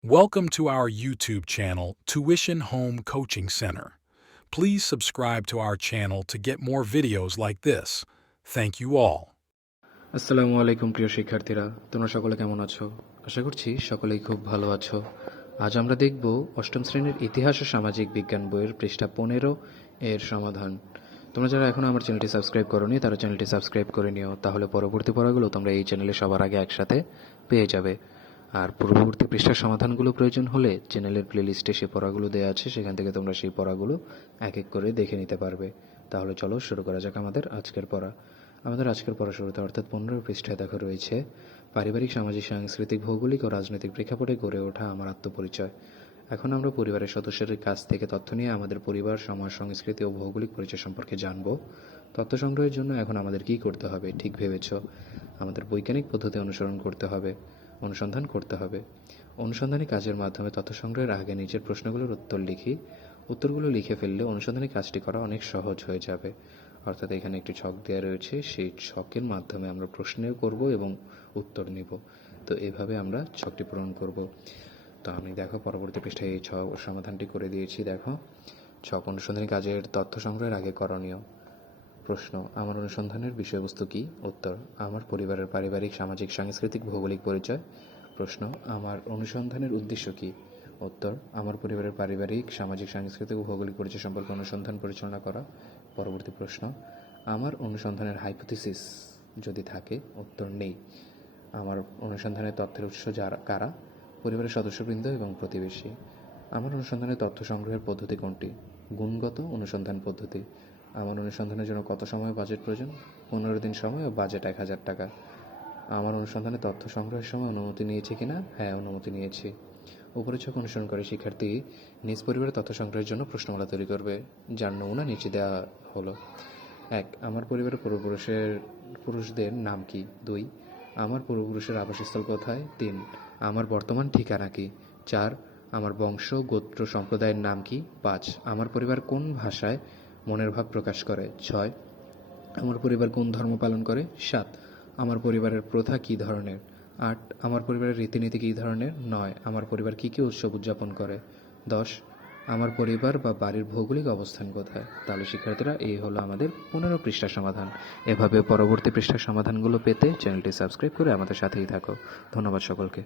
Welcome to our YouTube channel, Tuition Home Coaching Center. Please subscribe to our channel to get more videos like this. Thank you all. আসসালামু আলাইকুম প্রিয় শিক্ষার্থীরা তোমরা সকলে কেমন আছো আশা করছি সকলেই খুব ভালো আছো আজ আমরা দেখব অষ্টম শ্রেণীর ইতিহাস ও সামাজিক বিজ্ঞান বইয়ের পৃষ্ঠা পনেরো এর সমাধান তোমরা যারা এখনও আমার চ্যানেলটি সাবস্ক্রাইব করোনি তারা চ্যানেলটি সাবস্ক্রাইব করে নিও তাহলে পরবর্তী পড়াগুলো তোমরা এই চ্যানেলে সবার আগে একসাথে পেয়ে যাবে আর পূর্ববর্তী পৃষ্ঠার সমাধানগুলো প্রয়োজন হলে চ্যানেলের প্লেলিস্টে সেই পড়াগুলো দেওয়া আছে, সেখান থেকে তোমরা সেই পড়াগুলো এক এক করে দেখে নিতে পারবে। তাহলে চলো শুরু করা যাক আমাদের আজকের পড়া। আমাদের আজকের পড়া শুরুতে অর্থাৎ পনেরো পৃষ্ঠায় দেখা রয়েছে, পারিবারিক, সামাজিক, সাংস্কৃতিক, ভৌগোলিক ও রাজনৈতিক প্রেক্ষাপটে গড়ে ওঠা আমার আত্মপরিচয়। এখন আমরা পরিবারের সদস্যদের কাছ থেকে তথ্য নিয়ে আমাদের পরিবার, সমাজ, সংস্কৃতি ও ভৌগোলিক পরিচয় সম্পর্কে জানব। তথ্য সংগ্রহের জন্য এখন আমাদের কী করতে হবে, ঠিক ভেবেছ? আমাদের বৈজ্ঞানিক পদ্ধতি অনুসরণ করতে হবে। অনুসন্ধান করতে হবে। অনুসন্ধানী কাজের মাধ্যমে তথ্য সংগ্রহের আগে নিজের প্রশ্নগুলোর উত্তর লিখি। উত্তরগুলো লিখে ফেললে অনুসন্ধানী কাজটি করা অনেক সহজ হয়ে যাবে। অর্থাৎ এখানে একটি ছক দেওয়া রয়েছে। সেই ছকের মাধ্যমে আমরা প্রশ্নও করব এবং উত্তর নিব। তো এভাবে আমরা ছকটি পূরণ করব। তো আমি দেখো, পরবর্তী পৃষ্ঠায় এই ছক সমাধানটি করে দিয়েছি। দেখো, ছক অনুসন্ধানী কাজের তথ্য সংগ্রহের আগে করণীয়। প্রশ্ন, আমার অনুসন্ধানের বিষয়বস্তু কি? উত্তর, আমার পরিবারের পারিবারিক, সামাজিক, সাংস্কৃতিক, ভৌগোলিক পরিচয়। প্রশ্ন, আমার অনুসন্ধানের উদ্দেশ্য কি? উত্তর, আমার পরিবারের পারিবারিক, সামাজিক, সাংস্কৃতিক ও ভৌগোলিক পরিচয় সম্পর্কে অনুসন্ধান পরিচালনা করা। পরবর্তী প্রশ্ন, আমার অনুসন্ধানের হাইপোথিসিস যদি থাকে? উত্তর, নেই। আমার অনুসন্ধানের তথ্যের উৎস যারা, কারা? পরিবারের সদস্যবৃন্দ এবং প্রতিবেশী। আমার অনুসন্ধানের তথ্য সংগ্রহের পদ্ধতি কোনটি? গুণগত অনুসন্ধান পদ্ধতি। আমার অনুসন্ধানের জন্য কত সময়, বাজেট প্রয়োজন? পনেরো দিন সময় ও বাজেট এক হাজার টাকা। আমার অনুসন্ধানে তথ্য সংগ্রহের সময় অনুমতি নিয়েছি কিনা? হ্যাঁ অনুমতি নিয়েছি। উপরে ছক করে শিক্ষার্থী নিজ পরিবারের তথ্য সংগ্রহের জন্য প্রশ্নমালা তৈরি করবে, যার নমুনা নিচে দেওয়া হলো। এক, আমার পরিবারের পূর্বপুরুষের পুরুষদের নাম কি? দুই, আমার পূর্বপুরুষের আবাসস্থল কোথায়? তিন, আমার বর্তমান ঠিকানা কি? চার, আমার বংশ, গোত্র, সম্প্রদায়ের নাম কি? পাঁচ, আমার পরিবার কোন ভাষায় মনের ভাব প্রকাশ করে। ছয়, আমার পরিবার কোন ধর্ম পালন করে? সাত, আমার পরিবারের প্রথা কী ধরনের? আট, আমার পরিবারের রীতিনীতি কী ধরনের? নয়, আমার পরিবার কী কী উৎসব উদযাপন করে? দশ, আমার পরিবার বা বাড়ির ভৌগোলিক অবস্থান কোথায়? তাহলে শিক্ষার্থীরা, এই হলো আমাদের পনেরো পৃষ্ঠার সমাধান। এভাবে পরবর্তী পৃষ্ঠার সমাধানগুলো পেতে চ্যানেলটি সাবস্ক্রাইব করে আমাদের সাথেই থাকো। ধন্যবাদ সকলকে।